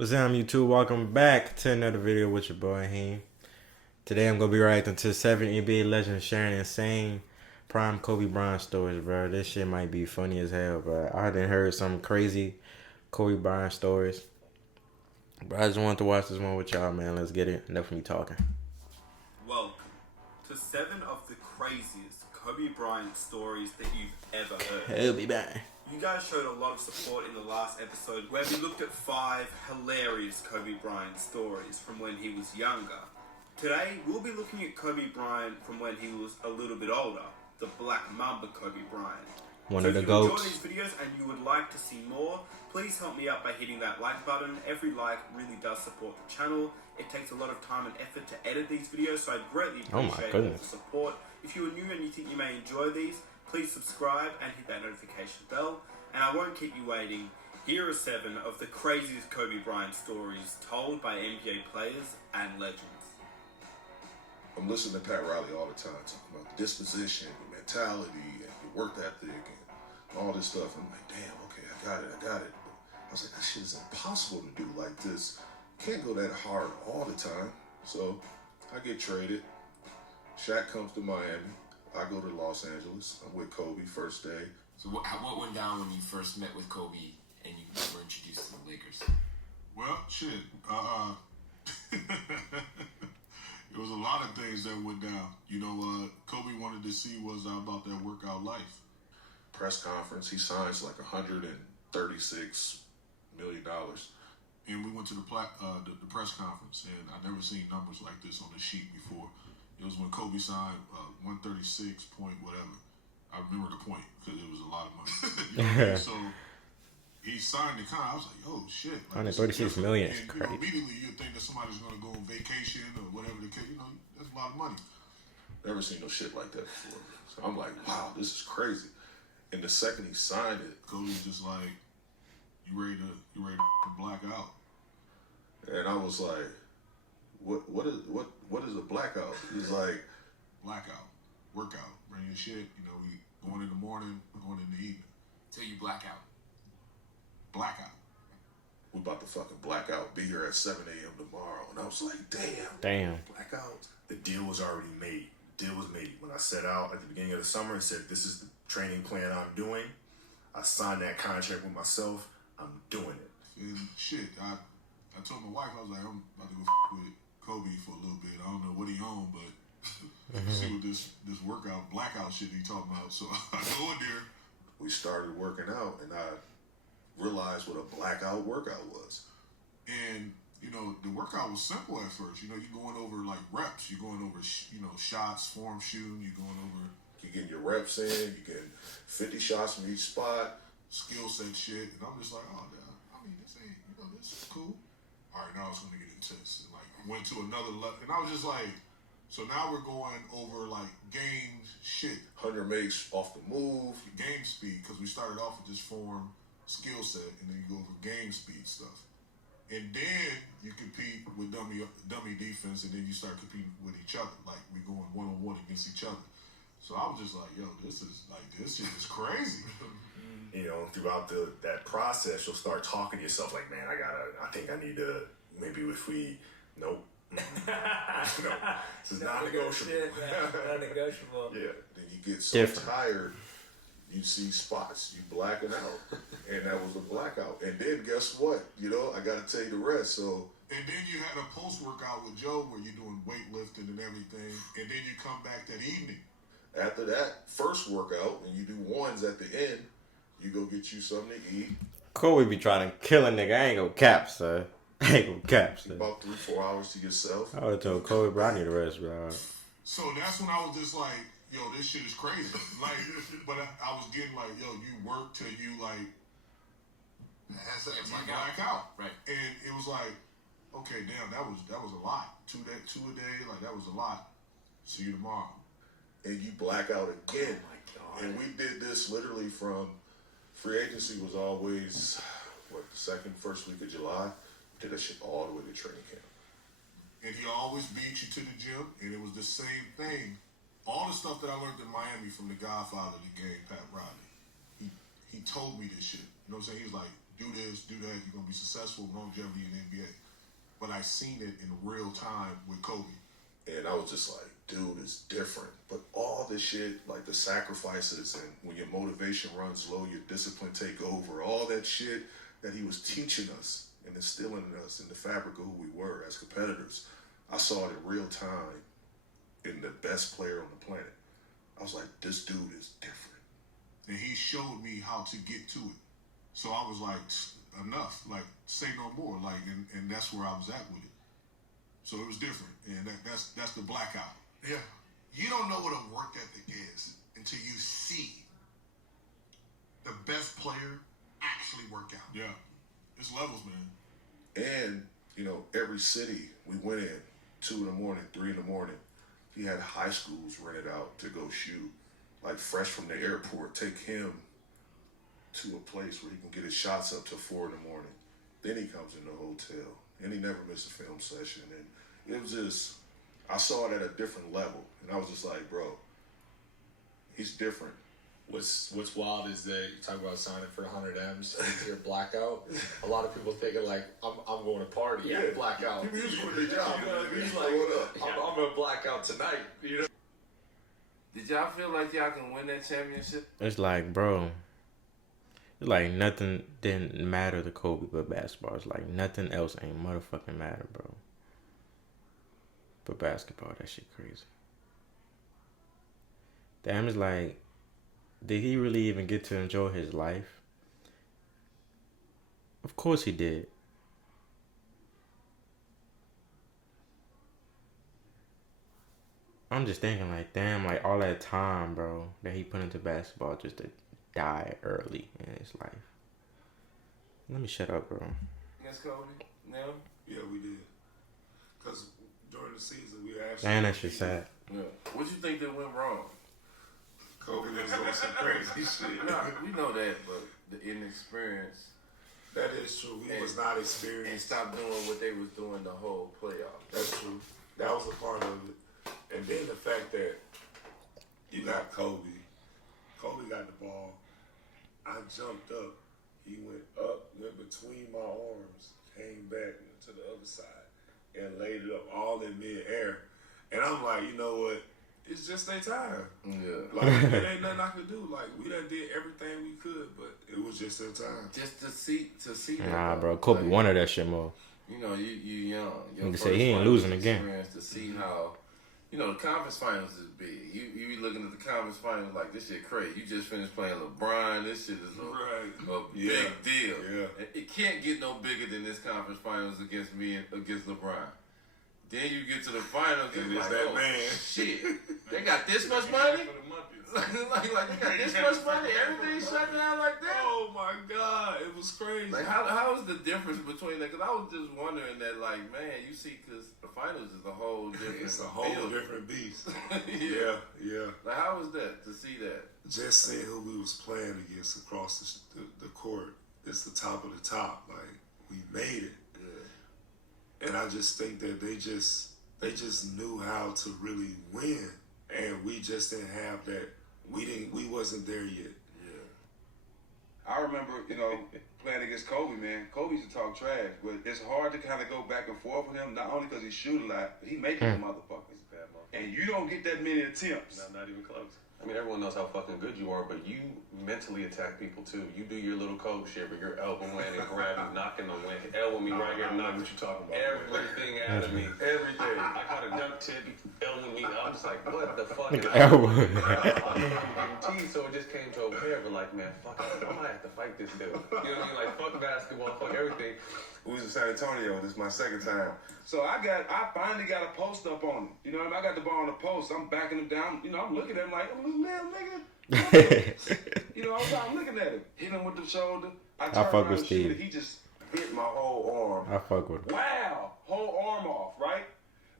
What's up, YouTube? Welcome back to another video with your boy Heem. Today I'm gonna be reacting to 7 NBA legends sharing insane prime Kobe Bryant stories, bro. This shit might be funny as hell, bro. I done heard some crazy Kobe Bryant stories, but I just wanted to watch this one with y'all, man. Let's get it. Enough of me talking. Welcome to 7 of the craziest Kobe Bryant stories that you've ever heard. Kobe Bryant. You guys showed a lot of support in the last episode where we looked at 5 hilarious Kobe Bryant stories from when he was younger. Today, we'll be looking at Kobe Bryant from when he was a little bit older, the Black Mamba Kobe Bryant. One So of the if you enjoy GOATs. these videos and you would like to see more, please help me out by hitting that like button. Every like really does support the channel. It takes a lot of time and effort to edit these videos, so I'd greatly Oh my appreciate goodness. the support. If you are new and you think you may enjoy these, please subscribe and hit that notification bell. And I won't keep you waiting. Here are 7 of the craziest Kobe Bryant stories told by NBA players and legends. I'm listening to Pat Riley all the time talking about the disposition, the mentality, and the work ethic, and all this stuff. I'm like, damn, okay, I got it. But I was like, that shit is impossible to do like this. Can't go that hard all the time. So I get traded. Shaq comes to Miami. I go to Los Angeles. I'm with Kobe first day. So what went down when you first met with Kobe and you were introduced to the Lakers? Well, shit. It was a lot of things that went down. You know, Kobe wanted to see was about that workout life. Press conference. He signs like $136 million. And we went to the press conference, and I never seen numbers like this on the sheet before. It was when Kobe signed 136 point whatever. I remember the point because it was a lot of money. You know what I mean? So he signed the contract. I was like, oh shit. Like, 136 million is and, crazy. Immediately you think that somebody's going to go on vacation or whatever the case. You know, that's a lot of money. Never seen no shit like that before. So I'm like, wow, this is crazy. And the second he signed it, Kobe was just like, you ready to black out? and I was like, what is a blackout? He's like, Blackout, workout, bring your shit. You know, we going in the morning, going in the evening. Till you black out. Blackout. we about to fucking black out, be here at 7 a.m. tomorrow. And I was like, Damn. blackout. The deal was already made. Deal was made. When I set out at the beginning of the summer and said, this is the training plan I'm doing, I signed that contract with myself. I'm doing it. And shit, I told my wife, I was like, I'm about to go with Kobe for a little bit. I don't know what he on, but see what this workout, blackout shit he talking about. So I go in there. We started working out, and I realized what a blackout workout was. And, you know, the workout was simple at first. You know, you're going over like reps. You're going over, shots, form shooting. You're going over You getting your reps in, you getting 50 shots from each spot. skill set shit. And I'm just like, oh, damn. I mean, this ain't, this is cool. All right, now it's going to get intense. And like, went to another level. And I was just like, so now we're going over like game shit, Hunter makes off the move. game speed, because we started off with this form skill set, and then you go over game speed stuff. And then you compete with dummy defense, and then you start competing with each other. Like, we going one-on-one against each other. So I was just like, yo, this shit is crazy. You know, throughout that process, you'll start talking to yourself like, man, I think I need to, maybe if we, nope. No, this is not negotiable. Not negotiable. Yeah. Then you get so Different. tired, you see spots, you blacking out. And that was a blackout. And then guess what? I got to tell you the rest. So And then you had a post-workout with Joe where you're doing weightlifting and everything, and then you come back that evening. after that first workout, and you do ones at the end, you go get you something to eat. Kobe be trying to kill a nigga. I ain't gonna cap, sir. I ain't gonna cap, sir. About 3-4 hours to yourself. I would have told Kobe, bro, I need a rest, bro. So that's when I was just like, yo, this shit is crazy. Like, but I was getting like, yo, you work till you like, black out. Right. And it was like, okay, damn, that was a lot. Two a day, like that was a lot. See you tomorrow. And you black out again. Oh my God. And we did this literally from free agency was always the first week of July. Did that shit all the way to training camp. And he always beat you to the gym, and it was the same thing. All the stuff that I learned in Miami from the Godfather that gave Pat Riley. He told me this shit. You know what I'm saying? He's like, do this, do that. You're gonna be successful, longevity in the NBA. But I seen it in real time with Kobe. And I was just like, dude, it's different. But all this shit, like the sacrifices and when your motivation runs low, your discipline take over, all that shit that he was teaching us and instilling in us in the fabric of who we were as competitors, I saw it in real time in the best player on the planet. I was like, this dude is different. And he showed me how to get to it. So I was like, enough, like, say no more. Like, and that's where I was at with it. So it was different. And that's the blackout. Yeah. You don't know what a work ethic is until you see the best player actually work out. Yeah. It's levels, man. And, you know, every city we went in, 2 in the morning, 3 in the morning, he had high schools rented out to go shoot. Like fresh from the airport, take him to a place where he can get his shots up till 4 in the morning. Then he comes in the hotel. And he never missed a film session. And it was just, I saw it at a different level. And I was just like, bro, he's different. What's wild is that you talk about signing for 100 M's, you're blackout. A lot of people thinking like, I'm going to party, yeah, blackout. People usually with their job. You know what I mean? He's Like, I'm going to blackout tonight. You know? Did y'all feel like y'all can win that championship? It's like, bro, it's like nothing didn't matter to Kobe but basketball. It's like nothing else ain't motherfucking matter, bro. But basketball, that shit crazy. Damn, it's like, did he really even get to enjoy his life? Of course he did. I'm just thinking like, damn, like all that time, bro, that he put into basketball just to die early in his life. Let me shut up, bro. Against Kobe? No? Yeah, we did. Because during the season, we actually... Damn, that shit sad. Yeah. What you think that went wrong? Kobe was doing some crazy shit. No, we know that, but the inexperience. That is true. We was not experienced. And stop doing what they was doing the whole playoff. That's true. That was a part of it. And then the fact that you got Kobe. Kobe got the ball. I jumped up. He went up, went between my arms, came back to the other side, and laid it up all in midair. And I'm like, you know what? It's just their time. Yeah. Like, it ain't nothing I could do. Like, we done did everything we could, but it was just their time. Just to see that. Nah, bro, Kobe like, wanted that shit more. You know, you young. Nigga say he ain't losing again. To see how, you know, the conference finals is big. You be looking at the conference finals like, this shit crazy. You just finished playing LeBron. This shit is a big deal. Yeah. It can't get no bigger than this conference finals against me and against LeBron. Then you get to the finals and it's like, that oh, man. shit. They got this much money? like they got this much money? Everything shut down like that? Oh my God, it was crazy. Like, how is the difference between that? Because I was just wondering that, like, man, you see, because the finals is a whole different It's a whole field. different beast. yeah. Yeah. Like, how was that, to see that? Just seeing who we was playing against across the court, it's the top of the top. Like, we made it. Yeah. And I just think that they just knew how to really win. And we just didn't have that. We wasn't there yet. Yeah. I remember, playing against Kobe, man. Kobe used to talk trash, but it's hard to kind of go back and forth with him, not only because he shoot a lot, but he making the motherfuckers. And you don't get that many attempts. No, not even close. I mean, everyone knows how fucking good you are, but you mentally attack people too. You do your little Kobe shit where you're elbowing and grabbing, knocking them, elbow me right here, knocking what you talking about. everything out of me. Everything. I got a dunk tip, elbowing me. I'm just like, what the fuck? Elbow. So it just came to a pair, but like, man, fuck it. I might have to fight this dude. You know what I mean? Like, fuck basketball, fuck everything. We was in San Antonio. This is my second time. So I finally got a post up on him. You know what I mean? I got the ball on the post. I'm backing him down. I'm looking at him like, oh, little nigga. I'm looking at him. Hit him with the shoulder. I fuck turned around with and shoot Steve. it. He just hit my whole arm. I fuck with him. Wow. Whole arm off, right?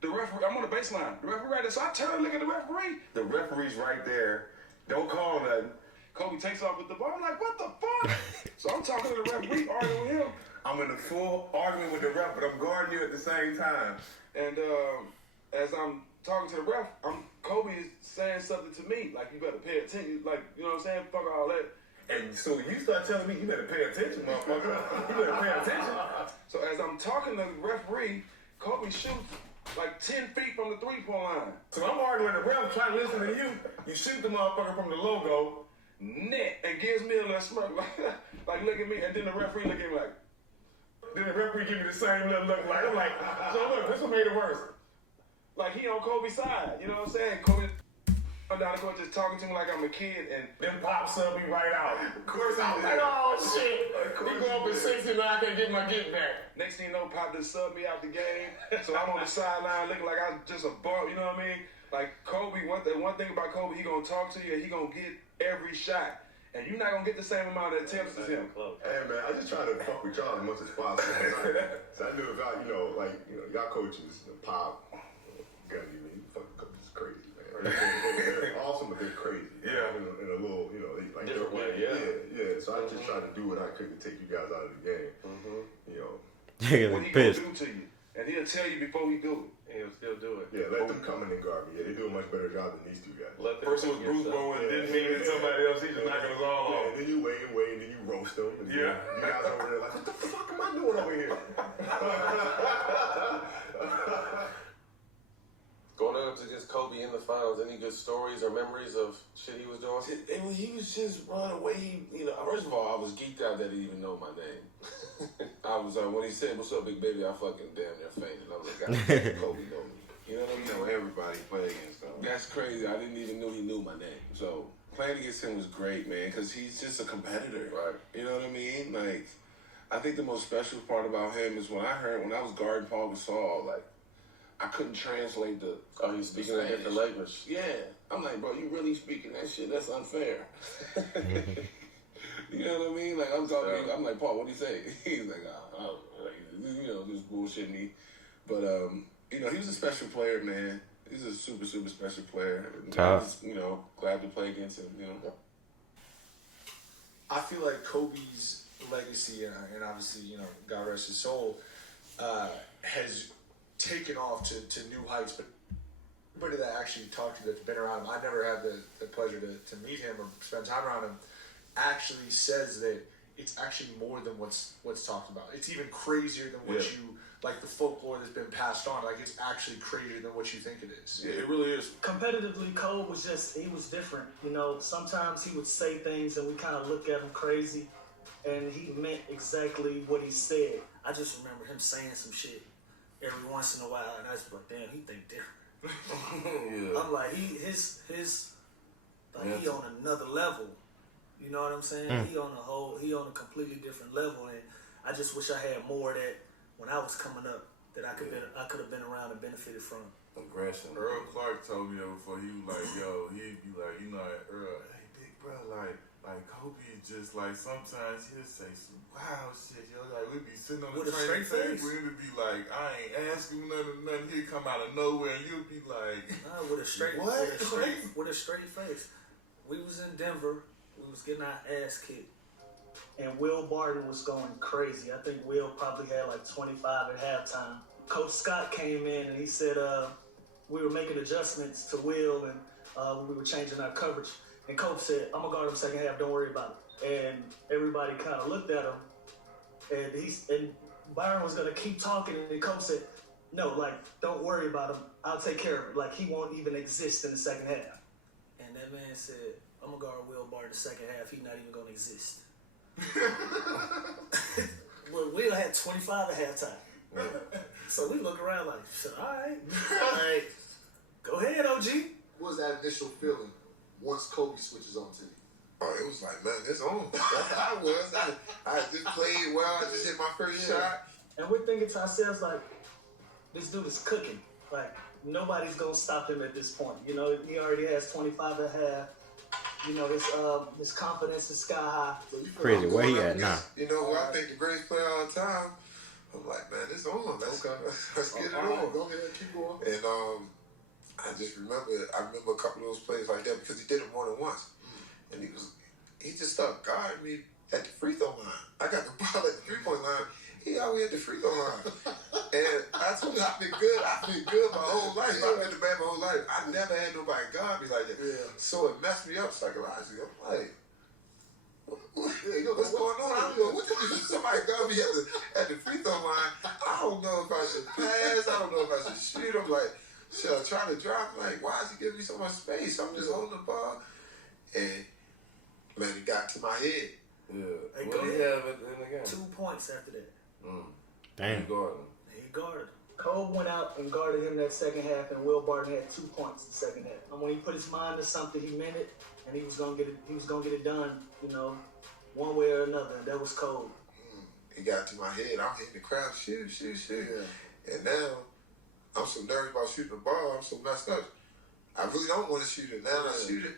The referee, I'm on the baseline. The referee right there. So I turn and look at the referee. The referee's right there. Don't call nothing. Kobe takes off with the ball. I'm like, what the fuck? So I'm talking to the referee, arguing with him. I'm in the full argument with the ref, but I'm guarding you at the same time. And as I'm talking to the ref, Kobe is saying something to me, like, you better pay attention, like, you know what I'm saying? Fuck all that. And so you start telling me, you better pay attention, motherfucker. You better pay attention. So as I'm talking to the referee, Kobe shoots like 10 feet from the three-point line. So I'm arguing with the ref, trying to listen to you. You shoot the motherfucker from the logo, net, and gives me a little smirk, like look at me, and then the referee look at me like, then the referee give me the same little look, like, I'm like, so look, this one made it worse. Like he on Kobe's side, you know what I'm saying? Kobe, I'm down the court just talking to me like I'm a kid, and then pops up me right out. Of course I'm he like, did. oh shit. course He go up he in did. 69, I can't get my get back. Next thing you know, Pop just subbed me out the game. So I'm on the sideline looking like I was just a bum, you know what I mean? Like Kobe, one thing about Kobe, he gonna talk to you and he gonna get every shot. And you're not gonna get the same amount of attempts as him. Hey man, I just try to fuck with y'all as much as possible. So I knew about, y'all coaches, Pop, Gunny, man, you fucking coaches is crazy, man. They're awesome, but they're crazy. Yeah. In a little, they like Different way, yeah. So I just tried to do what I could to take you guys out of the game. Nigga What look he pissed. gonna do to you? And he'll tell you before he do it. He'll still do it. Yeah, let them come in and guard me. Yeah, they do a much better job than these two guys. Let First it was Bruce Bowen, didn't mean it to somebody else. He just knocking us all Yeah, off. and then you wait, and then you roast them. And Yeah. You guys over there like, what the fuck am I doing over here? Going up against Kobe in the finals, any good stories or memories of shit he was doing? He was just running away. First of all, I was geeked out that he didn't even know my name. I was when he said, "What's up, big baby?" I fucking damn near fainted. I was like, God, Kobe know me. You know what I mean? know everybody play against him. That's crazy. I didn't even know he knew my name. So playing against him was great, man, because he's just a competitor. Right. You know what I mean? Like, I think the most special part about him is when I was guarding Paul Gasol, like, I couldn't translate the. Oh, he's speaking a different language. Yeah. I'm like, bro, you really speaking that shit? That's unfair. You know what I mean? Like, I'm talking, I'm like, Paul, what do you say? He's like, just bullshitting me. But, he was a special player, man. He's a super, super special player. Tough. I was, glad to play against him, I feel like Kobe's legacy, and obviously, God rest his soul, has taken off to new heights. But everybody that I actually talked to that's been around him, I never had the pleasure to meet him or spend time around him, actually says that it's actually more than what's talked about. It's even crazier than what you, like the folklore that's been passed on. Like, it's actually crazier than what you think it is. Yeah, it really is. Competitively, Cole was he was different. Sometimes he would say things and we kind of look at him crazy, and he meant exactly what he said. I just remember him saying some shit every once in a while, and I was like, damn, he think different. I'm like, he on another level. You know what I'm saying? He on a completely different level, and I just wish I had more of that when I was coming up that I could have been around and benefited from. Aggression. Earl Clark told me that before. He was like, yo, he'd be like, Earl, hey, big bro, like Kobe just like sometimes he'll say some wild shit, yo. Like we'd be sitting on the With a training straight table and it'd be like, I ain't asking nothing. He'd come out of nowhere and you'd be like, With a straight what? with a straight face. We was in Denver. We was getting our ass kicked, and Will Barton was going crazy. I think Will probably had like 25 at halftime. Coach Scott came in and he said we were making adjustments to Will, and we were changing our coverage. And Coach said, "I'm gonna guard him second half. Don't worry about it." And everybody kind of looked at him, and Byron was gonna keep talking, and the coach said, "No, like don't worry about him. I'll take care of it. Like he won't even exist in the second half." And that man said, "I'm gonna guard Will Barton the second half. He's not even gonna exist." Well, Will had 25 at halftime. So we look around like, all right, go ahead, OG. What was that initial feeling once Kobe switches on to you? Oh, it was like, man, it's on. That's how I was. I just played well. I just hit my first shot. And we're thinking to ourselves, like, this dude is cooking. Like, nobody's going to stop him at this point. He already has 25 at half. His confidence is sky high. Crazy. Where he at now? Who I think the greatest player all the time. I'm like, man, it's on. Let's get it on. Go ahead, keep going. And I remember a couple of those plays like that because he did it more than once. And he just started guarding me at the free throw line. I got the ball at the 3-point line. He always at the free throw line. And I told him I've been good my whole life. I've been the man my whole life. I never had nobody guard me like that. Yeah. So it messed me up psychologically. I'm like, What's going on? I'm going, what did somebody got me at the free throw line? I don't know if I should pass. I don't know if I should shoot. I'm like, trying to drop. Like, why is he giving me so much space? I'm just holding the ball. And, man, it got to my head. Yeah. Hey, What did he have in the game? 2 points after that. Damn. He guarded him. He guarded. Cole went out and guarded him that second half, and Will Barton had 2 points in the second half. And when he put his mind to something, he meant it, and he was gonna get it. He was gonna get it done, you know, one way or another. And that was Cole. It got to my head. I'm hitting the crowd, shoot. Yeah. And now I'm so nervous about shooting the ball. I'm so messed up. I really don't want to shoot it. Now I shoot it.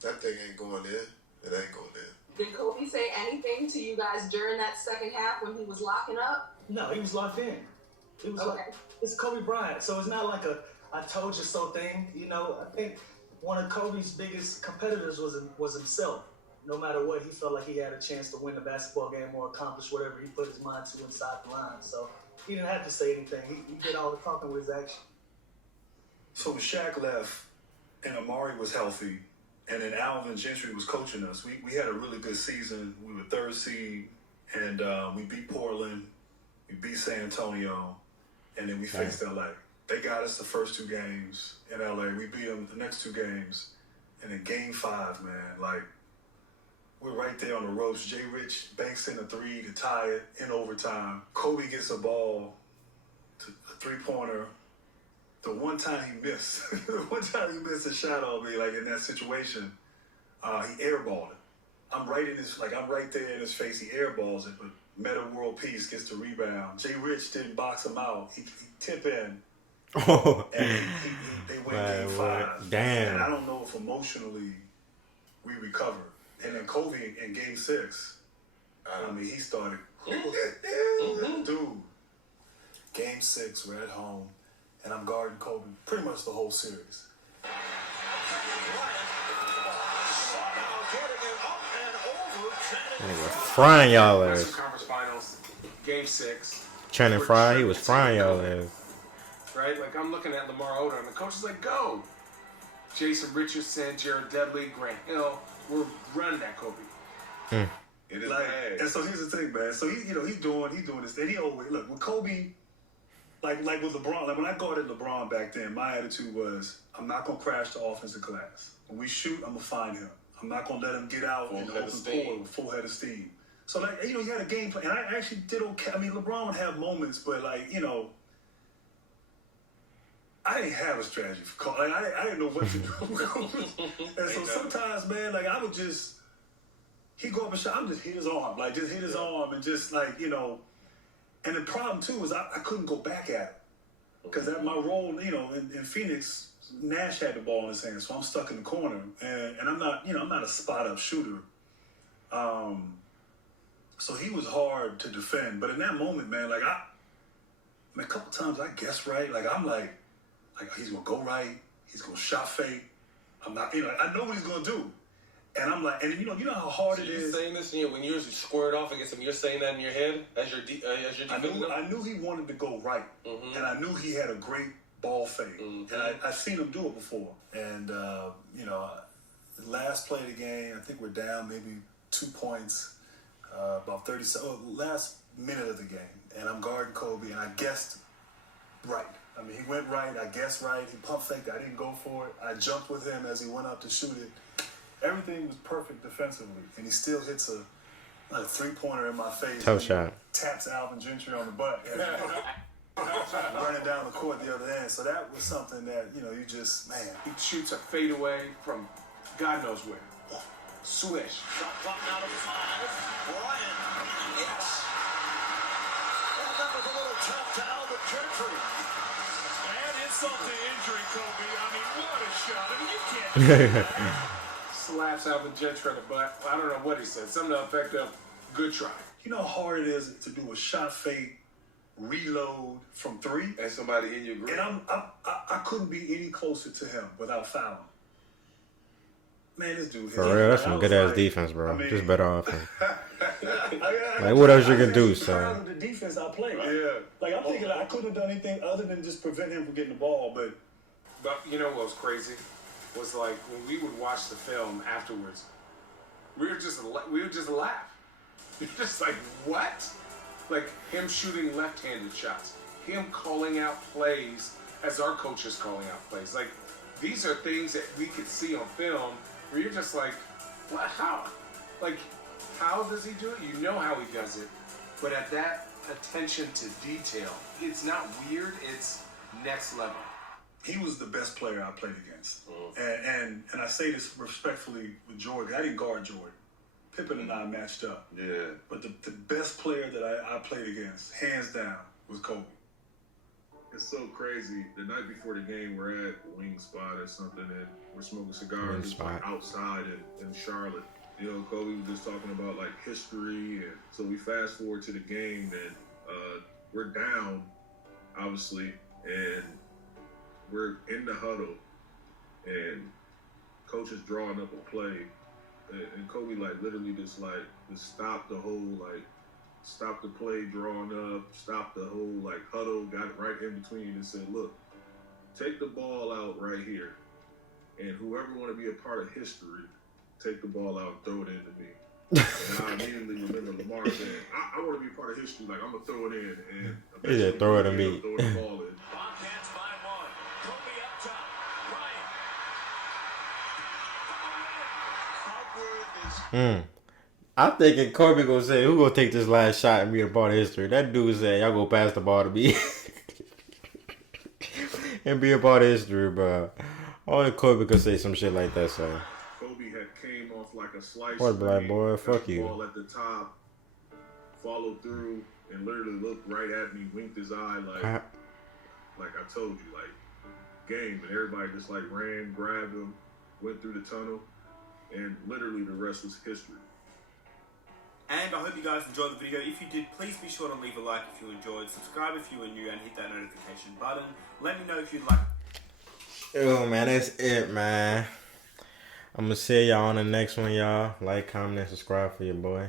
That thing ain't going in. It ain't going in. Did Kobe say anything to you guys during that second half when he was locking up? No, he was locked in. It was like, it's Kobe Bryant, so it's not like a "I told you so" thing. You know, I think one of Kobe's biggest competitors was himself. No matter what, he felt like he had a chance to win the basketball game or accomplish whatever he put his mind to inside the line. So he didn't have to say anything. He did all the talking with his action. So when Shaq left and Amari was healthy, and then Alvin Gentry was coaching us, we had a really good season. We were 3rd seed, and we beat Portland, we beat San Antonio, and then we faced LA. They got us the first 2 games in LA. We beat them the next 2 games, and in Game 5, man, like, we're right there on the ropes. Jay Rich banks in a 3 to tie it in overtime. Kobe gets a ball, a 3-pointer. The one time he missed a shot on me, like in that situation, he airballed it. I'm right there in his face. He airballs it, but Meta World Peace gets the rebound. Jay Rich didn't box him out. He tip in. Oh. And they win Game 5. Damn. And I don't know if emotionally we recovered. And then Kobe in Game 6, I mean, he started. Dude. Game 6, we're at home, and I'm guarding Kobe pretty much the whole series. And he was frying y'all Western ass. Conference Finals, Game 6. Channing Frye, he was frying y'all ass. Right? Like, I'm looking at Lamar Odom, and the coach is like, go. Jason Richardson, Jared Dudley, Grant Hill. We're running that Kobe. It is bad. And so here's the thing, man. So he's doing this thing. He always look with Kobe, like with LeBron. Like when I guarded LeBron back then, my attitude was, I'm not gonna crash the offensive glass. When we shoot, I'm gonna find him. I'm not gonna let him get out in the open court with full head of steam. So like, you know, he had a game plan, and I actually did okay. I mean, LeBron would have moments, but like, you know, I didn't have a strategy for Kobe. Like, I didn't know what to do. And so sometimes, man, like I would just, he'd go up and shot, I'm just hit his arm. Like just hit his arm and just like, you know. And the problem too is I couldn't go back at it. Because my role, you know, in Phoenix, Nash had the ball in his hand, so I'm stuck in the corner. And I'm not, you know, I'm not a spot-up shooter. So he was hard to defend. But in that moment, man, like a couple times I guessed right. Like I'm like he's gonna go right. He's gonna shot fake. I'm not, you know, I know what he's gonna do. And I'm like, and you know how hard it is. You're saying this, when you're squared off against him, you're saying that in your head as your I knew he wanted to go right, and I knew he had a great ball fake, and I seen him do it before. And you know, the last play of the game, I think we're down maybe 2 points, about 30 last minute of the game, and I'm guarding Kobe, and I guessed right. I mean, he went right. I guessed right. He pump faked. I didn't go for it. I jumped with him as he went up to shoot it. Everything was perfect defensively, and he still hits a 3-pointer in my face. Toe shot. Taps Alvin Gentry on the butt. And running down the court the other end. So that was something that, you know, you just, man. He shoots a fadeaway from God knows where. Swish. Shot clock now to 5. Bryant hits. And that was a little tough to Alvin Gentry. Add insult to injury, Kobe. I mean, what a shot. I mean, you can't do that. Slaps Alvin Gentry on the butt. I don't know what he said. Something to the effect of, good try. You know how hard it is to do a shot fake, reload from 3? And somebody in your group. And I couldn't be any closer to him without fouling. Man, this dude. For real, that's some good ass defense, bro. I mean, just better offense. Like, what else you can do, son? The defense I play, right? Yeah. Like, I'm thinking I couldn't have done anything other than just prevent him from getting the ball, but you know what was crazy? Was like when we would watch the film afterwards, we would just laugh. You're just like, what? Like him shooting left-handed shots, him calling out plays as our coach is calling out plays. Like these are things that we could see on film where you're just like, what? How? Like, how does he do it? You know how he does it, but at that attention to detail, it's not weird. It's next level. He was the best player I played against, and I say this respectfully with Jordan. I didn't guard Jordan. Pippen and I matched up. Yeah. But the best player that I played against, hands down, was Kobe. It's so crazy. The night before the game, we're at Wing Spot or something, and we're smoking cigars just like outside in Charlotte. You know, Kobe was just talking about like history, and so we fast forward to the game, and we're down, obviously, and we're in the huddle, and coach is drawing up a play, and Kobe like literally just stopped the whole stop the play drawing up, stop the whole huddle, got it right in between and said, look, take the ball out right here. And whoever want to be a part of history, take the ball out and throw it into me. And I immediately remember Lamar saying, I want to be a part of history, like I'm going to throw it in. And he said, throw it to me. Throw the ball in. Bobcats by one. Kobe up top. Bryant. How good is I'm thinking Kobe gonna say, who gonna take this last shot and be a part of history? That dude said, y'all go pass the ball to me. And be a part of history, bro. Only Kobe could say some shit like that, so. Kobe had came off like a slice. What, black boy? Fuck you. Ball at the top, followed through, and literally looked right at me, winked his eye like I told you, game. And everybody just ran, grabbed him, went through the tunnel, and literally the rest was history. And I hope you guys enjoyed the video. If you did, please be sure to leave a like if you enjoyed, subscribe if you were new, and hit that notification button. Let me know if you'd like. Oh man, that's it, man. I'm gonna see y'all on the next one, y'all. Like, comment, and subscribe for your boy.